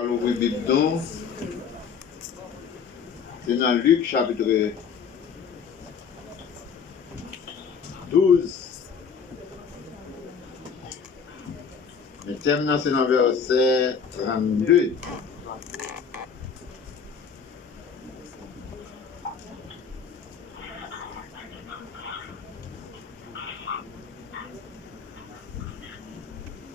L'ouvrir Bible, c'est dans Luc chapitre 12. Le thème, c'est dans verset 32.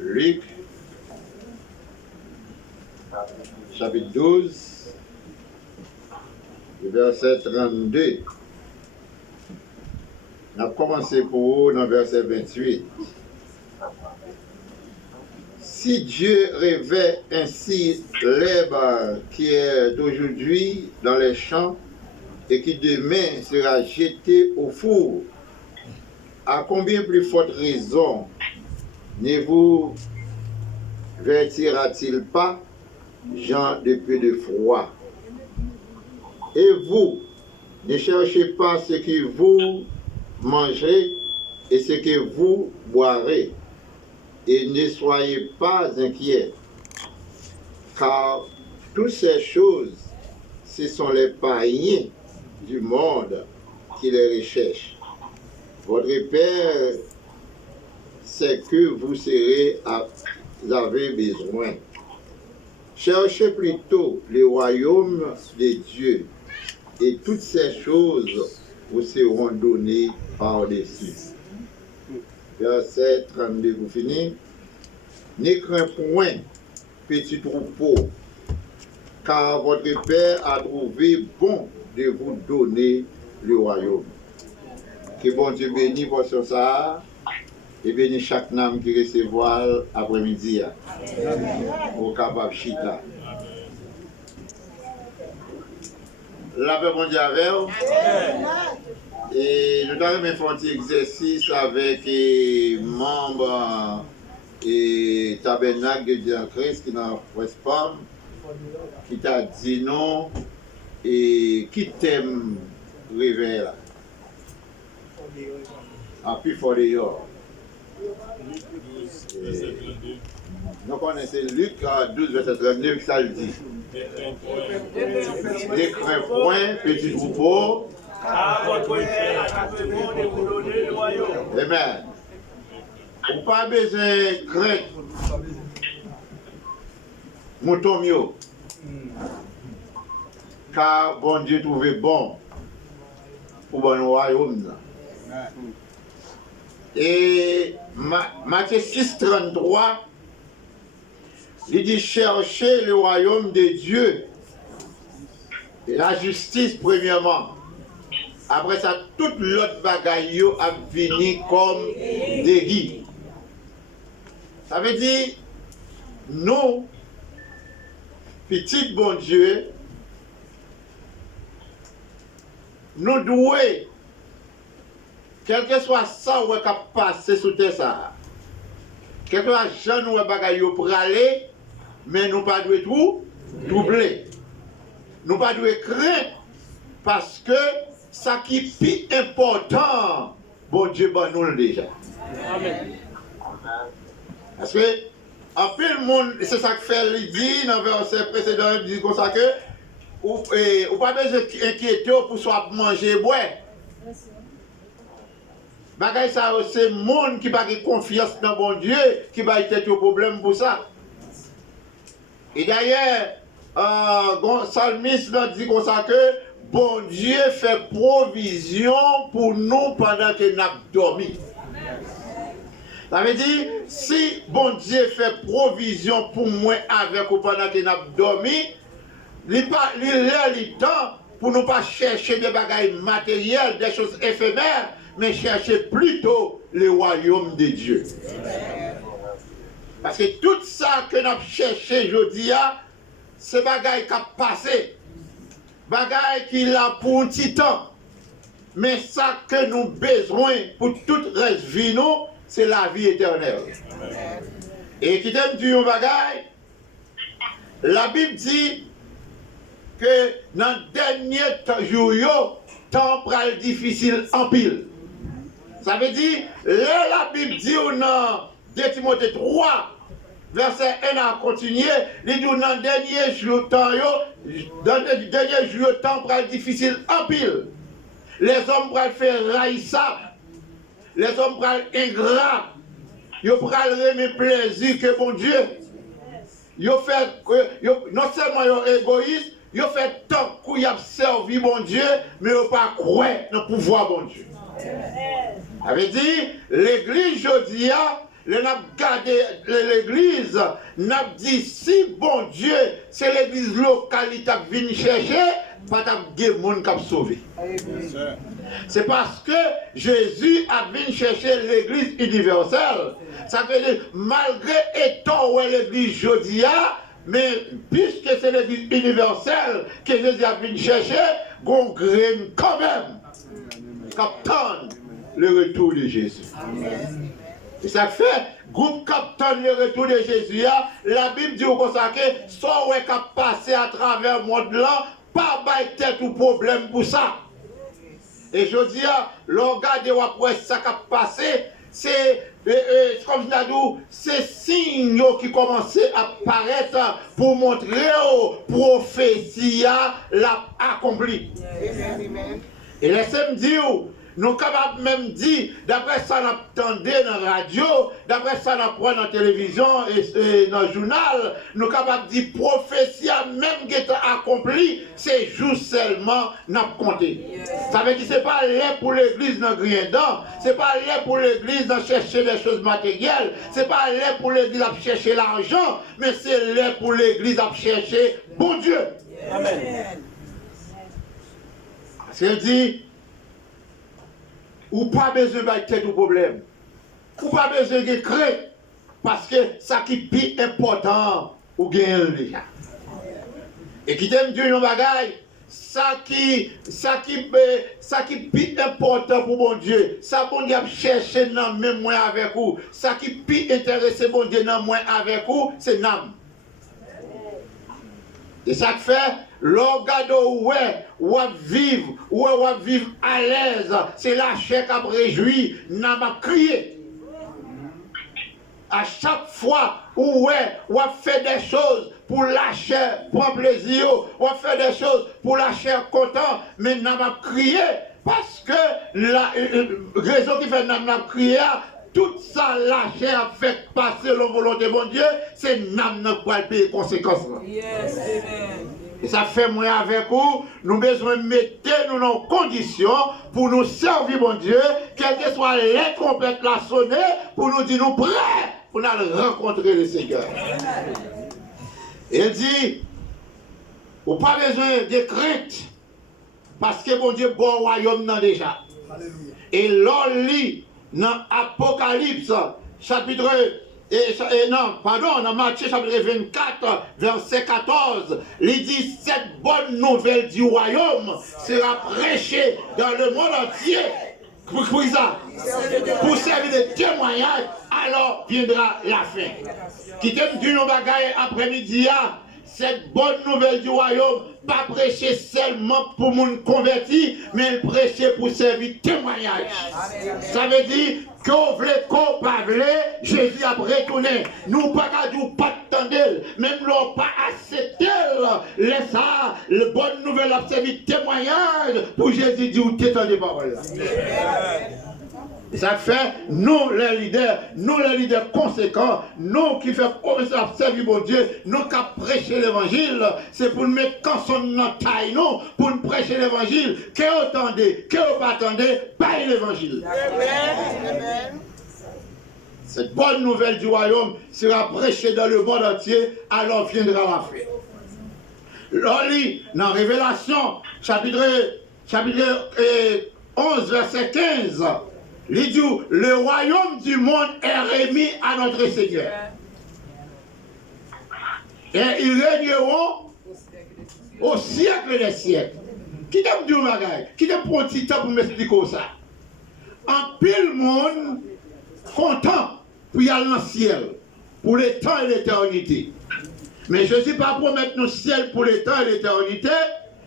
Luc, chapitre 12, verset 32. On a commencé pour vous dans verset 28. Si Dieu revêt ainsi l'herbe qui est aujourd'hui dans les champs et qui demain sera jetée au four, à combien plus forte raison ne vous vêtira-t-il pas, gens de peu de foi? Et vous, ne cherchez pas ce que vous mangerez et ce que vous boirez, et ne soyez pas inquiets, car toutes ces choses, ce sont les païens du monde qui les recherchent. Votre Père sait que vous avez besoin. Cherchez plutôt le royaume de Dieu, et toutes ces choses vous seront données par-dessus. Verset 32, vous finissez. Ne crains point, petit troupeau, car votre Père a trouvé bon de vous donner le royaume. Que bon Dieu bénisse pour ça, et bénisse chaque âme qui recevra après-midi. Au capable chita. La paix mondiale avec vous. Et nous avons fait un petit exercice avec les membres et tabernacle de Dieu en Christ qui est dans West Palm, qui t'a dit non et qui t'aime réveiller là. En plus fort d'ailleurs. Nous connaissons Luc 12, verset 32, ça le dit. Ne crains point, petit troupeau. Amen. Ou pas besoin de craindre. Mouton mieux. Car bon Dieu trouve bon pour bon royaume. Et Matthieu 6, 33, il dit chercher le royaume de Dieu et la justice premièrement. Après ça, toute l'autre bagaille a fini comme des guides. Ça veut dire, nous, petit bon Dieu, nous devons, quel que soit ça qui a passé sous terre, ça, quel que soit jeune ou bagaille pour aller, mais nous ne pas tout doubler. Nous ne pas craindre parce que ça qui est plus important, bon Dieu, ben nous déjà. Amen. Parce que, en peu le monde, c'est ça que fait le dit dans le verset précédent, il dit comme ça que, ou pas besoin d'inquiéter pour soit manger et boire. Bagay ça, c'est le monde qui n'a pas confiance dans bon Dieu, qui va être au problème pour ça. Et d'ailleurs, Salmiste dit comme ça que, bon Dieu fait provision pour nous pendant que nous avons dormi. Ça veut dire, si bon Dieu fait provision pour moi avec ou pendant que nous avons dormi, il est temps pour ne pas chercher des bagages matériels, des choses éphémères, mais chercher plutôt le royaume de Dieu. Parce que tout ça que nous avons cherché aujourd'hui, c'est des bagages qui ont passé. Bagaille qui l'a pour un petit temps. Mais ça que nous avons besoin pour tout reste vie, c'est la vie éternelle. Amen. Et qui t'aime dire un bagaille, la Bible dit que dans le dernier jour, temps pral difficile en pile. Ça veut dire, là la Bible dit dans 2 Timothée 3, verset 1 a continué, il dit dans le dernier jour temps, dans le dernier jour temps, pour être difficile en pile. Les hommes pour faire raïssa, les hommes pour être ingrats, ils pour remettre plaisir que bon Dieu. Ils fait non seulement ils sont égoïstes, ils fait tant qu'ils ont servi bon Dieu, mais ils ne pas croire dans le pouvoir bon Dieu. Ça veut dire, l'église Jodia, nous avons gardé l'église, nous avons dit si bon Dieu, c'est l'église locale qui vient chercher, pas de monde qui a sauvé. C'est parce que Jésus a venu chercher l'église universelle. Ça veut dire, malgré étant où est l'église Jodia, mais puisque c'est l'église universelle que Jésus a venu chercher, on graine quand même. Captain le retour de Jésus. Et ça fait, groupe captain le retour de Jésus, la Bible dit comme ça que, soit on est passé à travers le monde là, pas de tête ou problème pour ça. Et je dis, l'on regarde après ça qui a passé, c'est comme je l'ai dit, c'est signes qui commencent à apparaître pour montrer aux prophéties l'a accompli. Et laissez-moi dire, nous sommes capables même dire, d'après ça on entendait dans la radio, d'après ça on apprend dans la télévision et dans le journal, nous sommes capables de dire prophétie même qui est accomplie, c'est juste seulement n'a compté. Ça veut dire que ce n'est pas l'air pour l'église dans rien dedans, ce n'est pas l'air pour l'église dans chercher des choses matérielles, ce n'est pas l'air pour l'église à chercher l'argent, mais c'est l'air pour l'église à chercher bon Dieu. Amen. C'est dit, ou pas besoin de tête au problème. Ou pas besoin de créer. Parce que ça qui est plus important, ou gagne déjà. Et qui t'aime Dieu, nos bagailles, ça qui est plus important pour mon Dieu, ça bon Dieu chercher dans même moi avec vous, ça qui est plus intéressé bon Dieu dans moi avec vous, c'est l'âme. Et ça fait, l'organo ou à vivre à l'aise, c'est la chair qui a réjoui, n'a pas crié. À chaque fois où on fait des choses pour la chair, prendre plaisir, on fait des choses pour la chair content, mais n'a pas crié, parce que la raison qui fait n'a pas crié, tout ça, la chair a fait passer la volonté de mon Dieu, c'est n'a pas payer les conséquences. Yes, amen. Et ça fait moi avec vous, nous besoin de mettre nous dans conditions pour nous servir mon Dieu, quel que soit les trompettes la sonner, pour nous dire nous prêts pour nous rencontrer le Seigneur. Il dit, vous n'avez pas besoin de crainte, parce que mon Dieu bon royaume non déjà. Et l'on lit dans Apocalypse, chapitre dans Matthieu chapitre 24, verset 14, il dit cette bonne nouvelle du royaume sera prêchée dans le monde entier. Pour ça, pour servir de témoignage, alors viendra la fin. Qui t'aime du nom bagaille après-midi, cette bonne nouvelle du royaume, pas prêcher seulement pour mon converti, mais prêcher pour servir témoignage. Ça veut dire qu'on voulait, qu'on pas voulait, Jésus a retourné. Nous pas qu'à dire pas attendre, même l'on pas accepté, laisse ça, la bonne nouvelle a servi témoignage pour Jésus dit où t'es des paroles. Ça fait, nous les leaders conséquents, nous qui faisons servir mon Dieu, nous qui prêchons l'évangile, c'est pour nous mettre quand son notre taille, nous, pour nous prêcher l'évangile, que vous attendez, que vous pas attendez, pas l'évangile. Cette bonne nouvelle du royaume sera prêchée dans le monde entier, alors viendra la fin. On lit dans Révélation, chapitre 11, verset 15. Il dit, le royaume du monde est remis à notre Seigneur. Et ils régneront au siècle des siècles. Qui t'a dit, magaï? Qui t'a pris un petit temps pour m'expliquer ça? En pile monde content pour y aller dans le ciel, pour le temps et l'éternité. Mais Jésus pas promettre nous le ciel pour le temps et l'éternité.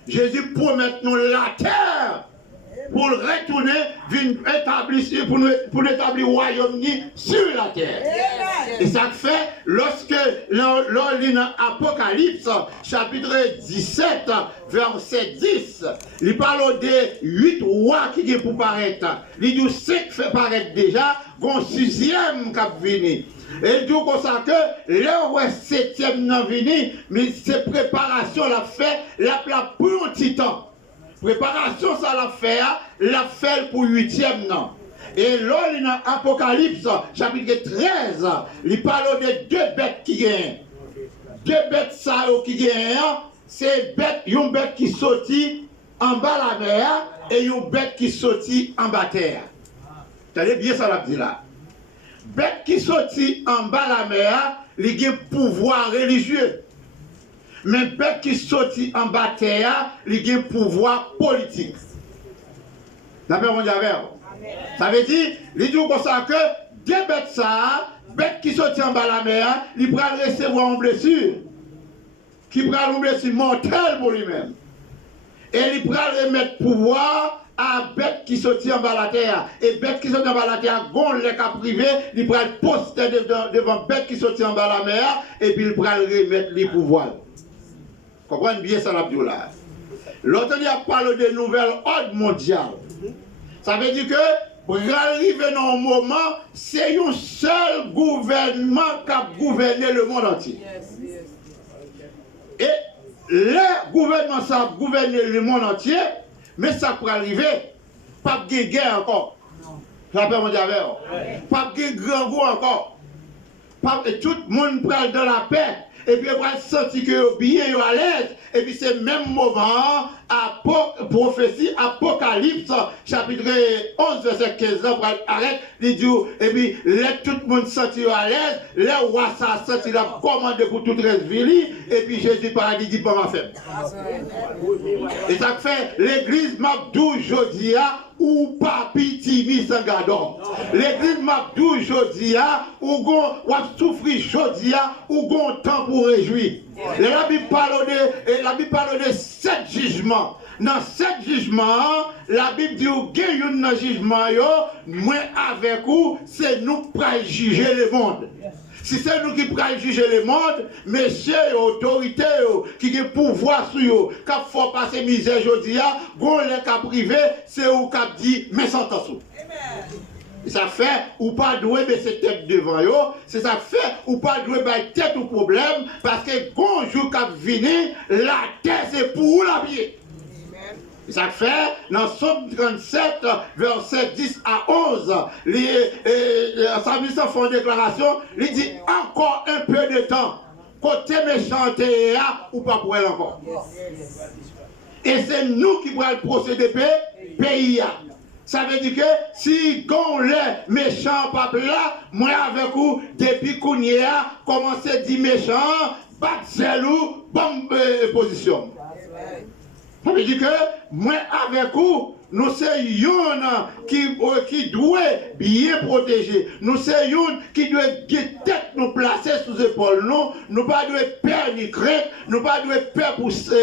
Jésus promet nous la terre pour retourner, pour établir le royaume sur la terre. Et ça fait, lorsque l'on lit dans Apocalypse, chapitre 17, verset 10, il parle de 8 rois qui viennent pour paraître. Il dit 5 fait paraître déjà, un 6e qui venu. Et du coup, ça que le roi 7e n'a venu, mais c'est préparation la fait, la pour un petit temps. Préparation ça la fait pour 8e non. Et là, dans Apocalypse, chapitre 13, il parle de 2 bêtes qui gagnent. 2 bêtes ça qui gagnent, c'est une bête qui sortit en bas la mer et une bête qui sortit en bas terre. Vous avez bien ça la dit là. Bête qui sortit en bas la mer, il a un pouvoir religieux. Mais bête qui sortit en bas terre, il a un pouvoir politique. D'après mon diable. Ça veut dire, il dit comme ça que 2 bêtes ça, bête qui sortit en bas la mer, il pourra recevoir une blessure. Qui pourra une blessure mortelle pour lui-même. Et il pourra remettre pouvoir à bête qui sortit en bas la terre. Et bête qui sortit en bas la terre, gon les cas privés, il pourra poster devant bête qui sortit en bas la mer, et puis il pourra remettre les pouvoirs. Comprenez bien ça, l'Abdoula. L'autre, il a parlé de nouvelles ordre mondial. Ça veut dire que, pour arriver dans un moment, c'est un seul gouvernement qui a gouverné le monde entier. Et le gouvernement, ça a gouverné le monde entier, mais ça pour arriver, pas de guerre encore. Ça peut me dire, pas de grand goût encore. Tout le monde prend dans la paix. Et puis, il va sentir que bien à l'aise. Et puis, c'est le même moment, prophétie, Apocalypse, chapitre 11, verset 15, arrête, il dit, et puis, tout le monde sentir à l'aise, les rois ça senti la commande pour toute reste ville, et puis Jésus paradis dit, pas ma femme. Et ça fait, l'église Mabdou Jodia, ou papi Timi Sangadon. L'église Mabdou Jodia, ou gon souffrir Jodia, ou gon temps pour réjouir. La Bible parle de 7 jugements. Dans 7 jugements, la Bible dit qu'il y a un jugement, moi avec vous, c'est nous qui pourrons juger le monde. Si c'est nous qui pourrons juger le monde, messieurs et autorités qui ont pouvoir sur eux, qui font passer misère aujourd'hui, gon les cas privés, c'est eux qui dit mais sentence. Ça fait ou pas doué mais c'est tête devant eux, c'est ça fait ou pas doué mais tête au problème parce que gon jour qui vient, la terre c'est pour la vie. Ça fait, dans Somme 37, verset 10 à 11, Samuel fait une déclaration, il dit encore un peu de temps, côté méchant ou pas pour elle encore. Et c'est nous qui pourrons procéder pays. Ça veut dire que si on les méchants peuple là, moi avec vous, depuis qu'on y a commencé à dire méchant, battre ou bonne position. Ça veut dire que moi avec vous, nous sommes qui doit bien protéger. Nous sommes qui doit tête nous placer sous épaule. Nous ne pas peur ni crainte. Nous ne pas peur pour ça.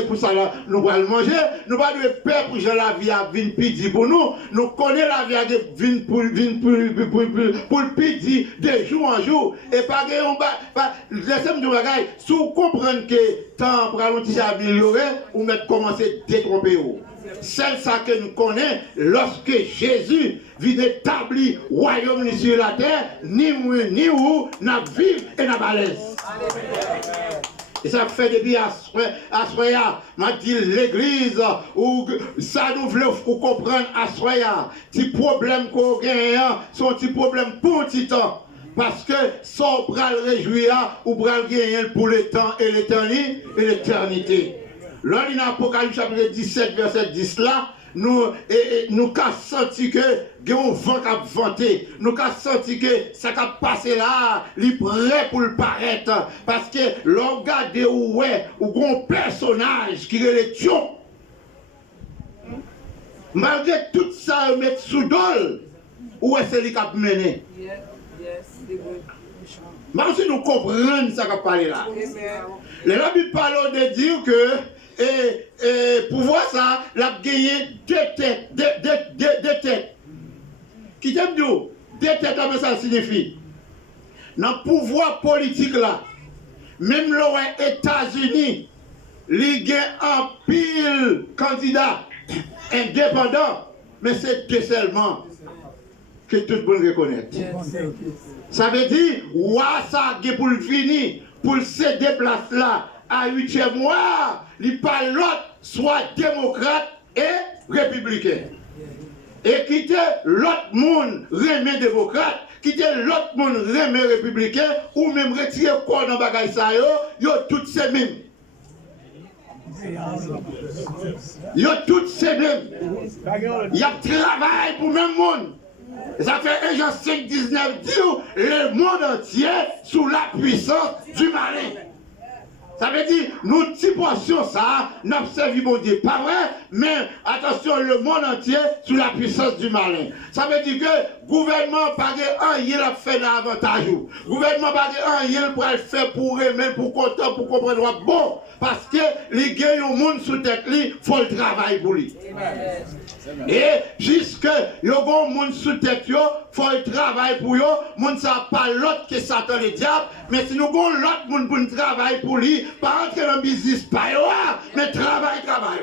Nous allons manger. Nous ne pas peur pour que la vie a vint pidi pour nous. Nous connaissons la vie a vint pour le pidi de jour en jour. Et pas que laissez-moi dire bagaille. Si vous comprenez que temps pour aller améliorer, vous mettez commencer à détromper. C'est ça que nous connaissons lorsque Jésus vient établir le royaume sur la terre, ni moi, ni vous, n'a vivre et n'a balèze. Et ça fait depuis Assoya, m'a dit l'église, où ça nous voulons comprendre Assoya, petit problème qu'on gagne, son petit problème pour un petit temps. Parce que sans bral réjouir ou bral gagner pour le temps et l'éternité. Là, dans l'Apocalypse chapitre 17, verset 10 là, nous avons senti que nous avons vent qui a vanté. Nous avons senti que ça a passé là, il est prêt pour le paraître. Parce que l'on regarde où est, où un personnage qui est le Thion. Malgré tout ça, on met sous dol, où est-ce qu'il a mené? Même si nous comprenons ça qu'a parlé là. La Bible parle de dire que pouvoir ça, l'a gagné deux têtes. Qui t'aime dire, deux têtes, mais ça signifie. Dans le pouvoir politique là, même les États-Unis, ils ont un pile candidat indépendant, mais c'est deux seulement que tout le monde reconnaît. Ça veut dire, ça pour le finir, pour se déplacer là, à 8e mois, il parle l'autre, soit démocrate et républicain. Et quitter l'autre monde remet démocrate, quitter l'autre monde remet républicain, ou même retirer quoi dans le bagage ça, yo toutes ces mêmes. Yo toutes ces mêmes. Il y a travail pour le même monde. Ça fait 1 Jean 5, 19 dit le monde entier sous la puissance du malin. Ça veut dire, nous typons ça, nous observons mon Dieu. Pas vrai, mais attention, le monde entier sous la puissance du malin. Ça veut dire que le gouvernement pas rien a fait d'avantage. Le gouvernement pas rien pour le faire pour aimer, pour content, pour comprendre. Bon, parce que les gagnent au monde sous tête, il faut le travail pour lui. Et puisque il y a un monde sous tête, il faut le travail pour eux. Le monde ça pas l'autre que Satan le diable, mais si nous avons l'autre monde pour le travail pour lui, pas entrer dans le business, pas mais travail.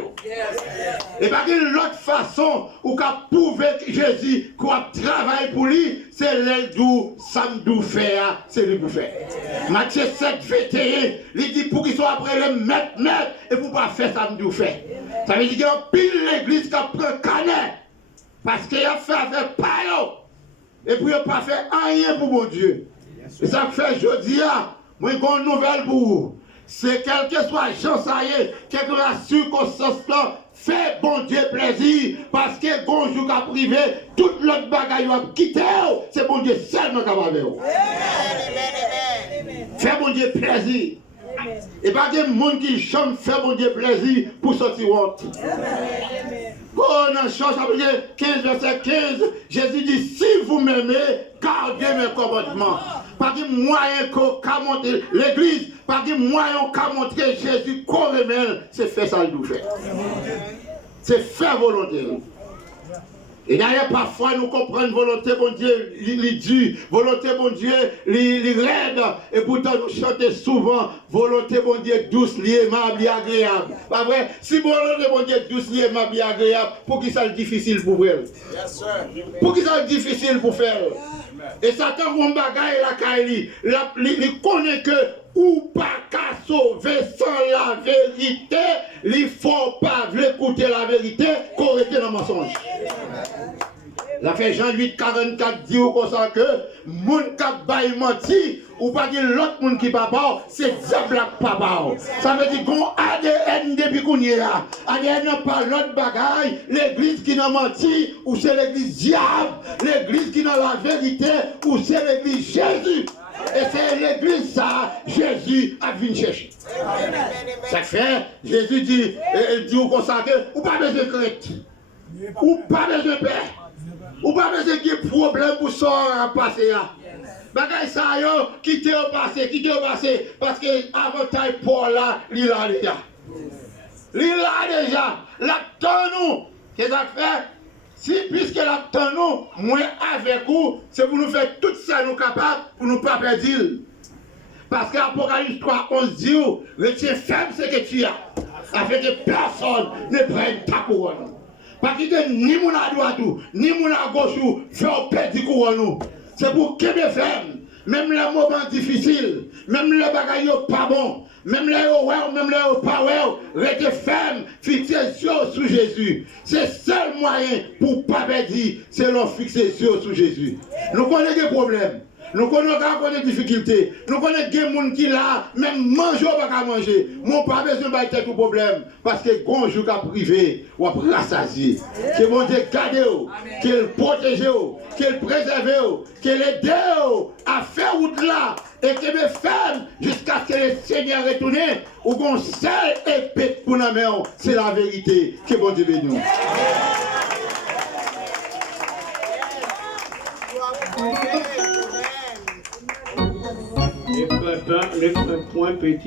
Et pas l'autre façon où qu'a prouvé que Jésus qu'on travaille pour lui, c'est l'aile d'où samedi faire, c'est lui pour faire. Matthieu 7, 21, il dit pour qu'ils soient après le maître, et pour pas faire samedi faire. Ça veut dire qu'il y a pile l'église qui prend canet, parce qu'il a fait avec payo, et puis il n'a pas fait rien pour mon Dieu. Et ça fait jeudi, moi j'ai une nouvelle pour vous. C'est quel que soit chance ça y est, quelle que soit la circonstance là, fait bon Dieu plaisir, parce que bon jour qu'a privé, toute l'autre bagaille va quitter, c'est bon Dieu seulement qui va faire. Fait bon Dieu plaisir. Et pas de monde qui chante fait bon Dieu plaisir pour sortir honte. Oh, dans chapitre 15, verset 15, Jésus dit, si vous m'aimez, gardez mes commandements. Pas de moyen qu'à monter l'église, pas de moyen qu'à montrer Jésus qu'on remet, c'est faire ça le fait. C'est faire volonté. Et d'ailleurs, parfois, nous comprenons volonté, bon Dieu, il dit, volonté, bon Dieu, il raide. Et pourtant, nous chantons souvent, volonté, bon Dieu, douce, aimable et agréable. Pas vrai? Si volonté, bon Dieu, douce, aimable et agréable, pour qui ça le difficile pour faire? Pour qui ça le difficile pour faire? Et Satan, mon bagaille, la Kaili, il connaît que, ou pas qu'à sauver sans la vérité, il ne faut pas écouter la vérité, correcter le mensonge. La fait Jean 8, 44 dit comme ça que, moun qui baille menti, ou pas dire l'autre moun qui papa, c'est diable papa. Ça veut dire qu'on ADN depuis qu'on y est là. ADN n'a pas l'autre bagaille, l'église qui n'a menti, ou c'est l'église diable, l'église qui n'a la vérité, ou c'est l'église Jésus. Et c'est l'église ça, Jésus a venu chercher. Ça fait, Jésus dit, il dit comme ça que, ou pas besoin de crainte, ou pas besoin de peur, ou pas besoin de problème pour ça passer là. Bagay ça yo, quittez au passé, parce que avantage pour là, il a déjà. L'attend nous, qu'est-ce que ça fait? Si, puisque l'attend nous, moi avec vous, c'est pour nous faire tout ça nous capables, pour nous pas perdre. Parce qu'Apocalypse 3, 11 dit, retiens ferme ce que tu as, afin que personne ne prenne ta couronne. Parce que ni mon à droite, ni mon à gauche, faire perdre la couronne. C'est pour que me ferme. Même les moments difficiles, même les bagailles pas bons, même les hauts, même les pas hauts, restez ferme, fixez sur Jésus. C'est le seul moyen pour ne pas perdre, c'est leur fixer sur Jésus. Nous connaissons des problèmes. Nous connaissons des difficultés. Nous connaissons des gens qui là, même manger ou pas manger. Mon pas besoin de tête au problème. Parce que quand je suis privé, ou à rassasier. Que mon Dieu garde, qu'il protège, qu'il préserve, qu'il aide à faire route là. Et qu'il me ferme jusqu'à ce que le Seigneur retourne. Ou qu'on seul épée pour la main. C'est la vérité. Que mon Dieu bénisse. Les point petit.